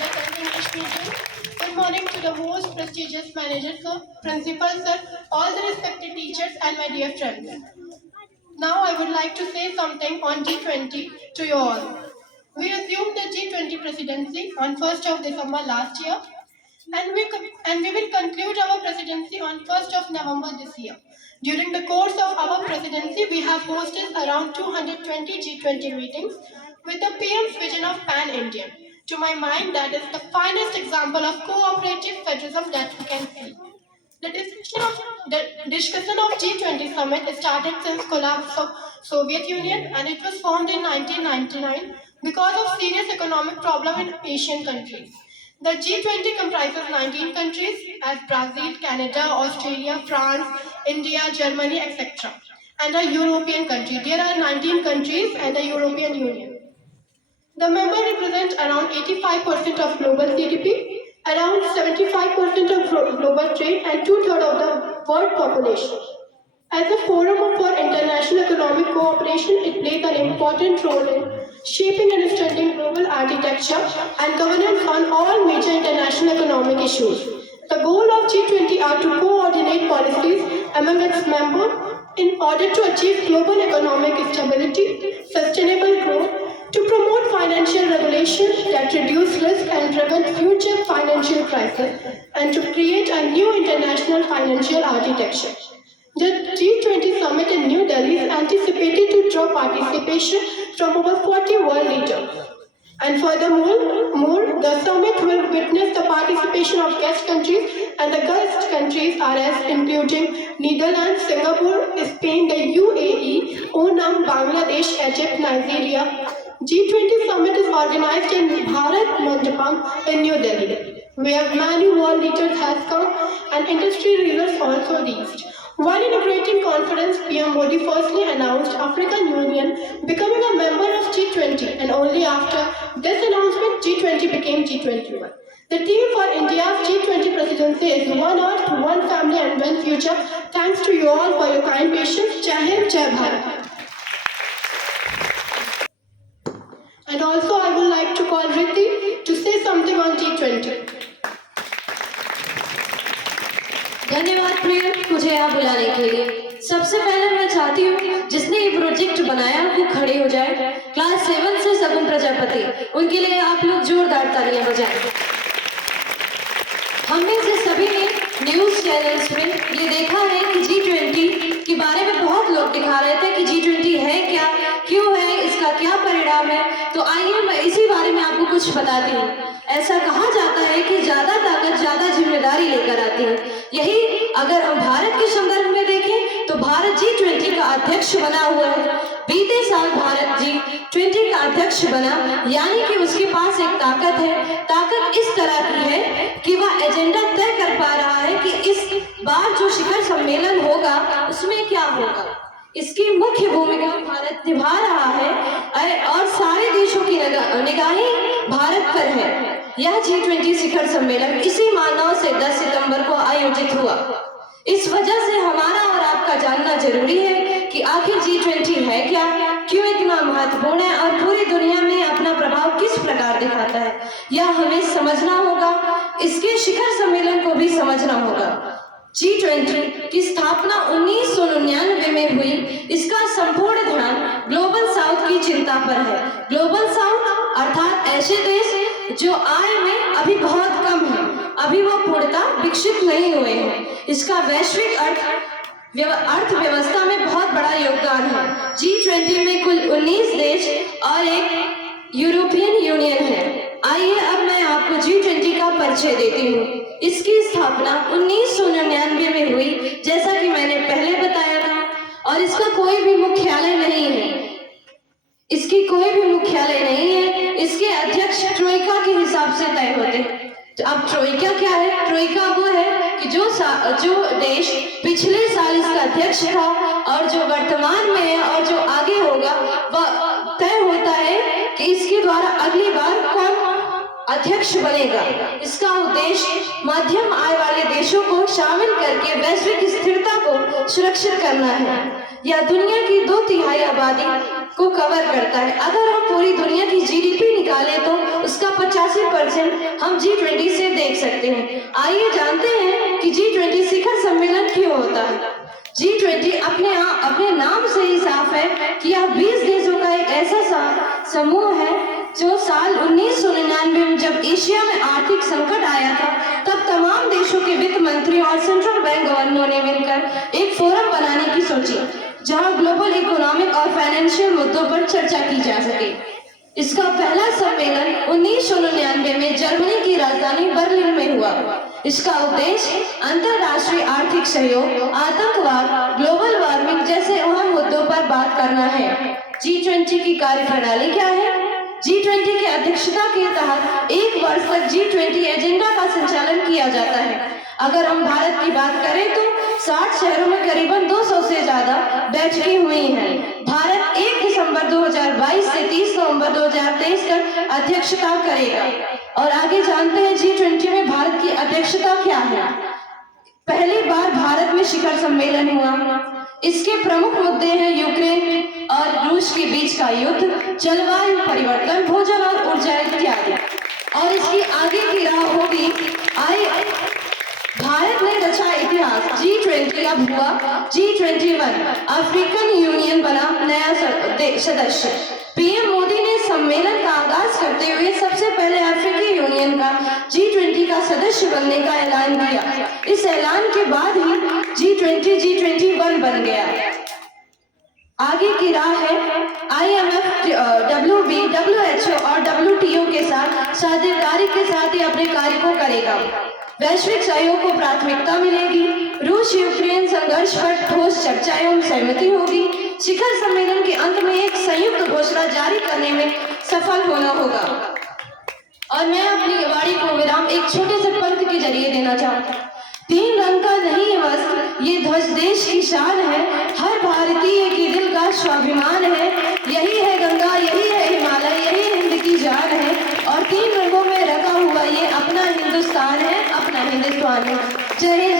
Select English medium. Good morning to the most prestigious managers, sir, principals, sir, all the respected teachers, and my dear friends. Now I would like to say something on G20 to you all. We assumed the G20 presidency on 1st of December last year, and we will conclude our presidency on 1st of November this year. During the course of our presidency, we have hosted around 220 G20 meetings with the PM's vision of Pan-Indian. To my mind, that is the finest example of cooperative federalism that we can see. The discussion of G20 summit started since collapse of Soviet Union, and it was formed in 1999 because of serious economic problem in Asian countries. The G20 comprises 19 countries as Brazil, Canada, Australia, France, India, Germany, etc. and a European country. There are 19 countries and the European Union. The member represents around 85% of global GDP, around 75% of global trade, and two-thirds of the world population. As a forum for international economic cooperation, it plays an important role in shaping and extending global architecture and governance on all major international economic issues. The goal of G20 are to coordinate policies among its members in order to achieve global economic stability, sustainable growth, to promote financial regulation that reduce risk and prevent future financial crisis, and to create a new international financial architecture. The G20 summit in New Delhi is anticipated to draw participation from over 40 world leaders. And furthermore, the summit will witness the participation of guest countries, and the guest countries are as including Netherlands, Singapore, Spain, the UAE, Oman, Bangladesh, Egypt, Nigeria. G20 summit is organized in Bharat Mandapam in New Delhi, where many world leaders have come and industry leaders also reached. While inaugurating conference, PM Modi firstly announced African Union becoming a member of G20, and only after this announcement, G20 became G21. The theme for India's G20 presidency is One Earth, One Family and One Future. Thanks to you all for your kind patience. Jai Hind, Jai Bharat. And also I would like to call Riddhi to say something on G20. धन्यवाद प्रिय, मुझे यहाँ बुलाने के लिए। सबसे पहले मैं चाहती हूँ जिसने ये प्रोजेक्ट बनाया वो खड़े हो जाए। क्लास 7 से सगुन प्रजापति, उनके लिए आप लोग जोरदार तालियां बजाएं। हमने से सभी ने न्यूज चैनल्स में ये देखा है कि G20 के बारे में बहुत लोग दिखा रहे थे कि G20 है क्या, क्यों है, इसका क्या परिणाम है। तो आइए मैं इसी बारे में आपको कुछ बताती हूँ। ऐसा कहा जाता है कि ज्यादा ताकत ज्यादा जिम्मेदारी लेकर आती है। यही अगर हम भारत के संदर्भ में देखें तो भारत G20 का अध्यक्ष बना हुआ है। बीते साल भारत G20 का अध्यक्ष बना, यानी कि उसके पास एक ताकत है। ताकत इस तरह की है कि वह एजेंडा तय कर पा रहा है कि इस बार जो शिखर सम्मेलन होगा उसमें क्या होगा। इसकी मुख्य भूमिका भारत निभा रहा है और सारे देशों की निगाहें भारत पर है। यह G20 शिखर सम्मेलन इसी माह 9 से 10 सितंबर को आयोजित हुआ। इस वजह से हमारा और आपका जानना जरूरी है कि आखिर G20 है क्या, क्यों इतना महत्वपूर्ण है और पूरी दुनिया में अपना प्रभाव किस प्रकार दिखाता है, यह हमें समझना होगा। इसके शिखर सम्मेलन को भी समझना होगा। G20 की स्थापना 1999 में हुई। इसका संपूर्ण ध्यान ग्लोबल साउथ की चिंता पर है। ग्लोबल साउथ अर्थात ऐसे देश जो आय में अभी बहुत कम है, अभी वो पूर्णतः विकसित नहीं हुए हैं। इसका वैश्विक अर्थव्यवस्था में बहुत बड़ा योगदान है। G20 में कुल 19 देश और एक यूरोपियन यूनियन है। आइए अब मैं आपको G20 का परिचय देती हूँ। इसकी स्थापना 1999 में हुई, जैसा कि मैंने पहले बताया था, और इसका कोई भी मुख्यालय नहीं है। इसकी कोई भी मुख्यालय नहीं है। इसके अध्यक्ष ट्रोइका के हिसाब से तय होते हैं। तो अब ट्रोइका क्या है? ट्रोइका वो है कि जो देश पिछले साल इसका अध्यक्ष था और जो वर्तमान में है और जो आगे होगा, वह तय होता है कि इसके द्वारा अगली बार कौन अध्यक्ष बनेगा। इसका उद्देश्य मध्यम आय वाले देशों को शामिल करके वैश्विक स्थिरता को सुरक्षित करना है। यह दुनिया की 2/3 आबादी को कवर करता है। अगर हम पूरी दुनिया की GDP निकालें तो उसका 85% हम G20 से देख सकते हैं। आइए जानते हैं कि G20 शिखर सम्मेलन क्यों होता है। G20 अपने नाम से ही साफ है कि यह 20 देशों का एक ऐसा समूह है जो साल 1999 में जब एशिया में आर्थिक संकट आया था, तब तमाम देशों के वित्त मंत्री और सेंट्रल बैंक गवर्नरों ने मिलकर एक फोरम बनाने की सोची, जहां ग्लोबल इकोनॉमिक और फाइनेंशियल मुद्दों पर चर्चा की जा सके। इसका पहला सम्मेलन 1999 में जर्मनी की राजधानी बर्लिन में हुआ। इसका उद्देश्य अंतरराष्ट्रीय आर्थिक सहयोग, आतंकवाद, ग्लोबल वार्मिंग जैसे अहम मुद्दों पर बात करना है। G20 की कार्यप्रणाली क्या है? G20 की अध्यक्षता के तहत एक वर्ष तक G20 एजेंडा का संचालन किया जाता है। अगर हम भारत की बात करें तो 60 शहरों में करीबन 200 से ज्यादा बैठकें हुई हैं। भारत 1 दिसंबर 2022 से 30 नवंबर 2023 तक अध्यक्षता करेगा। और आगे जानते हैं G20 में भारत की अध्यक्षता क्या है। पहली बार भारत में शिखर सम्मेलन हुआ। इसके प्रमुख मुद्दे हैं यूक्रेन और रूस के बीच का युद्ध, जलवायु परिवर्तन, भोजन और ऊर्जा इत्यादि। और इसकी आगे की राह होगी भारत ने रचा इतिहास। G20 अब हुआ G21, अफ्रीकन यूनियन बना नया सदस्य। पीएम मोदी ने सम्मेलन का आगाज करते हुए सबसे पहले अफ्रीकी यूनियन का G20 का सदस्य बनने का ऐलान किया। इस ऐलान के बाद ही G21 बन गया। आगे की राह है IMF, WB, WHO और WTO के साथ साझेदारी के साथ ही अपने कार्य को करेगा। वैश्विक सहयोग को प्राथमिकता मिलेगी। रूस यूक्रेन संघर्ष पर ठोस चर्चा एवं सहमति होगी। शिखर सम्मेलन के अंत में एक संयुक्त घोषणा जारी करने में सफल होना होगा। और मैं अपनी वाणी को विराम एक छोटे से पंक्ति के जरिए देना चाहता हूँ। 3 रंग का नहीं है वस्त्र, ये ध्वज देश की शान है। हर भारतीय के दिल का स्वाभिमान है। यही है गंगा, यही है हिमालय, यही हिंद की जान है। और 3 रंगों में रंगा हुआ ये अपना हिंदुस्तान है, अपना हिंदुस्तान है। जय हिंद।